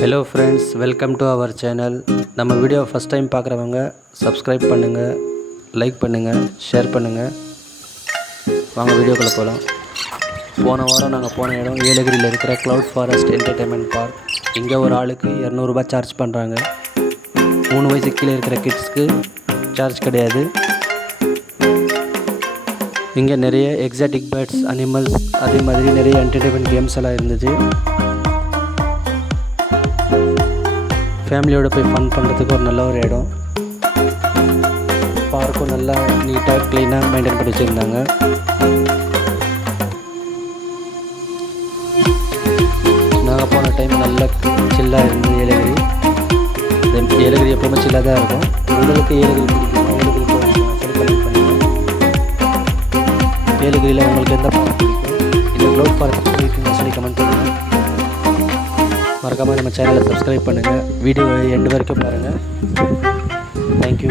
Hello friends, welcome to our channel. நம்ம வீடியோ first time பார்க்குறவங்க சப்ஸ்கிரைப் பண்ணுங்கள், லைக் பண்ணுங்கள், ஷேர் பண்ணுங்கள். வாங்க வீடியோக்குள்ளே போகலாம். போன வாரம் நாங்கள் போன இடம் ஏலகிரியில் இருக்கிற க்ளவுட் ஃபாரஸ்ட் என்டர்டெயின்மெண்ட் பார்க். இங்கே ஒரு ஆளுக்கு 200 ரூபாய் சார்ஜ் பண்ணுறாங்க. 3 வயசு கீழே இருக்கிற கிட்ஸ்க்கு சார்ஜ் கிடையாது. இங்கே நிறைய எக்ஸாட்டிக் பேர்ட்ஸ், அனிமல்ஸ், அதே மாதிரி நிறைய என்டர்டெயின்மெண்ட் கேம்ஸ் எல்லாம் இருந்துச்சு. ஃபேமிலியோடு போய் ஃபன் பண்ணுறதுக்கு ஒரு நல்ல ஒரு இடம். பார்க்கும் நல்லா நீட்டாக க்ளீனாக மெயின்டைன் பண்ணி வச்சுருந்தாங்க. நாங்கள் போன டைம் நல்லா சில்லாக இருந்தது ஏலகிரி. ஏலகிரி எப்போவுமே சில்லாக தான் இருக்கும். உங்களுக்கு ஏலகிரி பிடிக்கும், ஏலகிரி பண்ணுங்கள். ஏலகிரியில் உங்களுக்கு எந்த பார்க் பிடிக்கும், இல்லை க்ளவுட் பார்க் பிடிக்குன்னு சொல்லி கமெண்ட் பண்ணுங்கள். மறக்காமல் நம்ம சேனலை சப்ஸ்கிரைப் பண்ணுங்கள். வீடியோ எண்டு வரைக்கும் பாருங்கள். தேங்க்யூ.